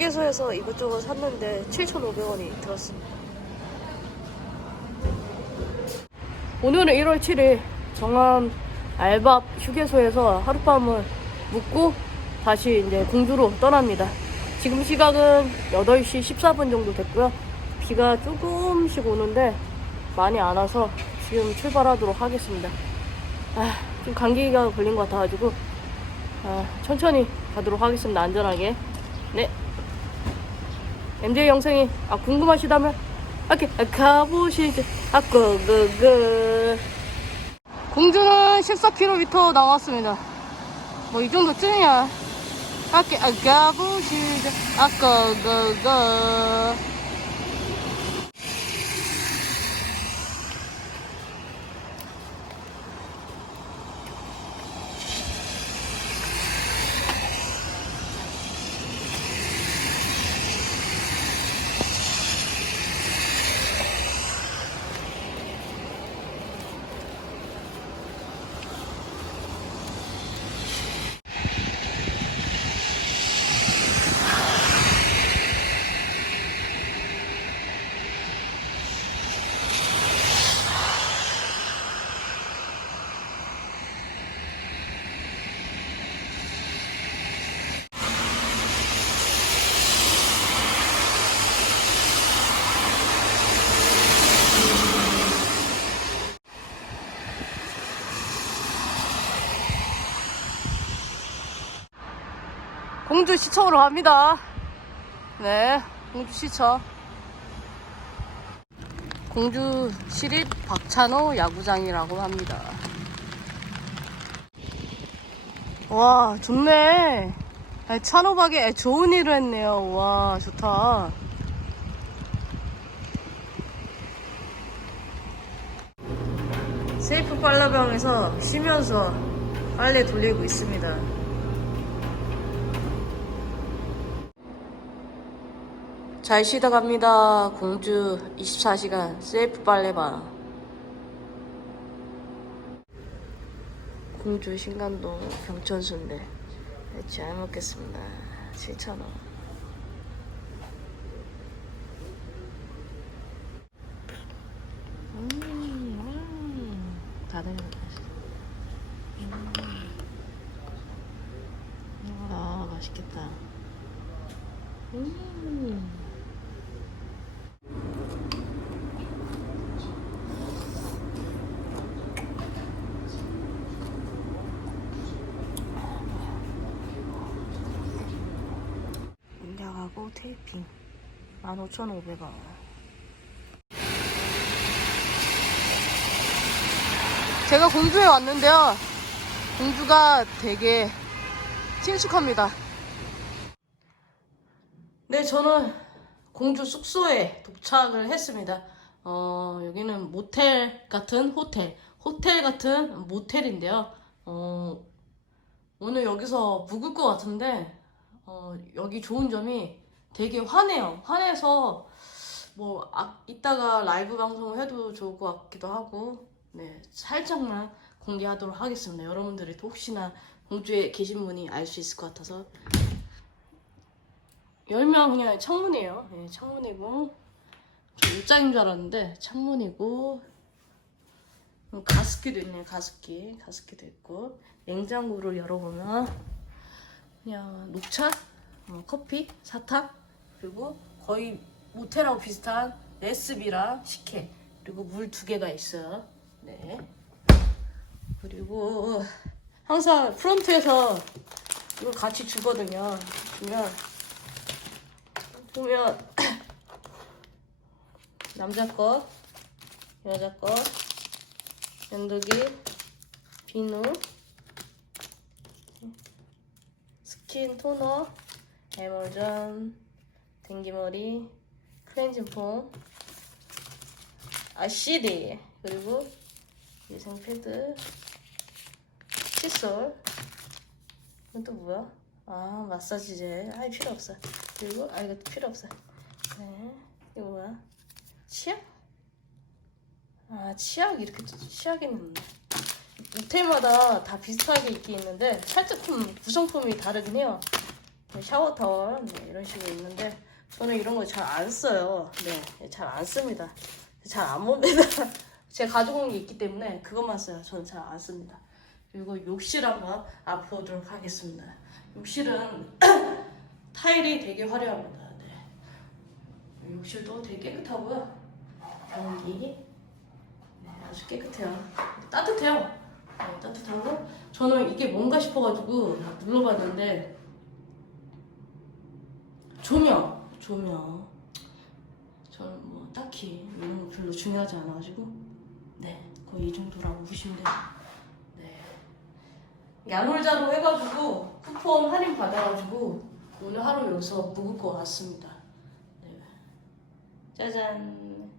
휴게소에서 이것저것 샀는데 7,500원이 들었습니다. 오늘은 1월 7일 정암 알밥 휴게소에서 하룻밤을 묵고 다시 이제 공주로 떠납니다. 지금 시각은 8시 14분 정도 됐고요. 비가 조금씩 오는데 많이 안 와서 지금 출발하도록 하겠습니다. 아, 좀 감기가 걸린 것 같아가지고 아, 천천히 가도록 하겠습니다. 안전하게. 네. MJ 영상이 아, 궁금하시다면 이렇게 아, 가보시죠. 아, 고고고. 공주는 14km 나왔습니다. 뭐 이 정도 쯤이야. 이렇게 아, 가보시죠. 아, 고고고. 공주 시청으로 갑니다. 네, 공주 시청. 공주 시립 박찬호 야구장이라고 합니다. 와, 좋네. 아니, 찬호박에 좋은 일을 했네요. 와, 좋다. 세이프 빨라병에서 쉬면서 빨래 돌리고 있습니다. 잘 쉬다 갑니다. 공주 24시간 셀프 빨래방. 공주 신간동 병천순대. 네, 잘 먹겠습니다. 7,000원. 음, 음. 다들 음. 아, 맛있겠다. 음. 테이핑. 15,500원. 제가 공주에 왔는데요. 공주가 되게 친숙합니다. 네 저는 공주 숙소에 도착을 했습니다. 어, 여기는 모텔 같은 호텔. 호텔 같은 모텔인데요. 어, 오늘 여기서 묵을 것 같은데 어, 여기 좋은 점이 되게 환해요. 환해서 뭐 아, 이따가 라이브 방송을 해도 좋을 것 같기도 하고 네 살짝만 공개하도록 하겠습니다. 여러분들이 또 혹시나 공주에 계신 분이 알 수 있을 것 같아서 열면 그냥 창문이에요. 네, 창문이고 저 옷장인 줄 알았는데 창문이고 음, 가습기도 있네요. 가습기 가습기도 있고 냉장고를 열어보면 그냥 녹차, 어, 커피, 사탕, 그리고 거의 모텔하고 비슷한 레스비랑 식혜, 그리고 물 두 개가 있어요. 네. 그리고 항상 프런트에서 이걸 같이 주거든요. 주면 보면 남자 거, 여자 거, 면도기, 비누, 스킨 토너, 에멀전, 댕기머리, 클렌징 폼, 아 CD 그리고 위생 패드, 칫솔. 이건 또 뭐야? 아 마사지 젤. 아 필요 없어. 그리고 아 이것도 필요 없어. 네. 이거 뭐야? 치약? 아 치약 이렇게 치약이 있는데. 모텔마다 다 비슷하게 있긴 있는데 살짝 좀 구성품이 다르긴 해요. 샤워털 네, 이런 식으로 있는데 저는 이런 거 잘 안 써요. 네, 잘 안 씁니다. 잘 안 봅니다. 제가 가지고 온 게 있기 때문에 그것만 써요. 저는 잘 안 씁니다. 그리고 욕실 한번 앞보도록 하겠습니다. 욕실은 타일이 되게 화려합니다. 네. 욕실도 되게 깨끗하고요. 변기 네, 아주 깨끗해요. 따뜻해요. 네, 따뜻하고 저는 이게 뭔가 싶어가지고 눌러봤는데 조명, 조명. 저는 뭐 딱히 이런 거 별로 중요하지 않아가지고 네 거의 이 정도라고 보시면 돼요. 네 야놀자로 해가지고 쿠폰 할인 받아가지고 오늘 하루 여기서 묵을 것 같습니다. 네 짜잔.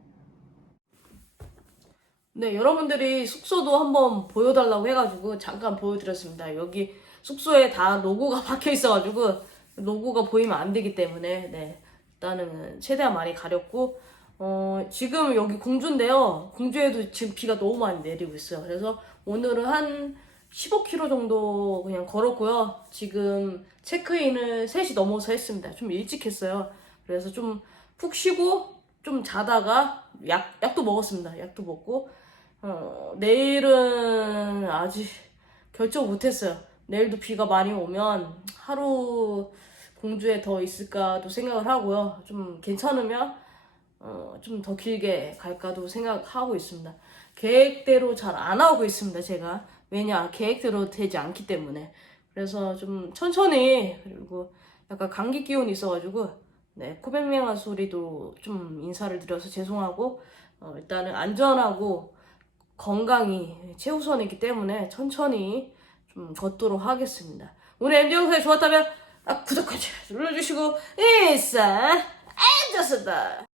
네, 여러분들이 숙소도 한번 보여달라고 해가지고 잠깐 보여드렸습니다. 여기 숙소에 다 로고가 박혀 있어가지고 로고가 보이면 안 되기 때문에 네, 일단은 최대한 많이 가렸고 어, 지금 여기 공주인데요. 공주에도 지금 비가 너무 많이 내리고 있어요. 그래서 오늘은 한 15km 정도 그냥 걸었고요. 지금 체크인을 3시 넘어서 했습니다. 좀 일찍 했어요. 그래서 좀 푹 쉬고 좀 자다가 약, 약도 먹었습니다. 약도 먹고 어, 내일은 아직 결정 못했어요. 내일도 비가 많이 오면 하루 공주에 더 있을까도 생각을 하고요. 좀 괜찮으면 어, 좀 더 길게 갈까도 생각하고 있습니다. 계획대로 잘 안 하고 있습니다. 제가 왜냐 계획대로 되지 않기 때문에 그래서 좀 천천히 그리고 약간 감기 기운이 있어가지고 네 코맹맹한 소리도 좀 인사를 드려서 죄송하고 어, 일단은 안전하고 건강이 최우선이기 때문에 천천히 좀 걷도록 하겠습니다. 오늘 MD 영상이 좋았다면 아, 구독하기 눌러주시고 인사 앉았습니다.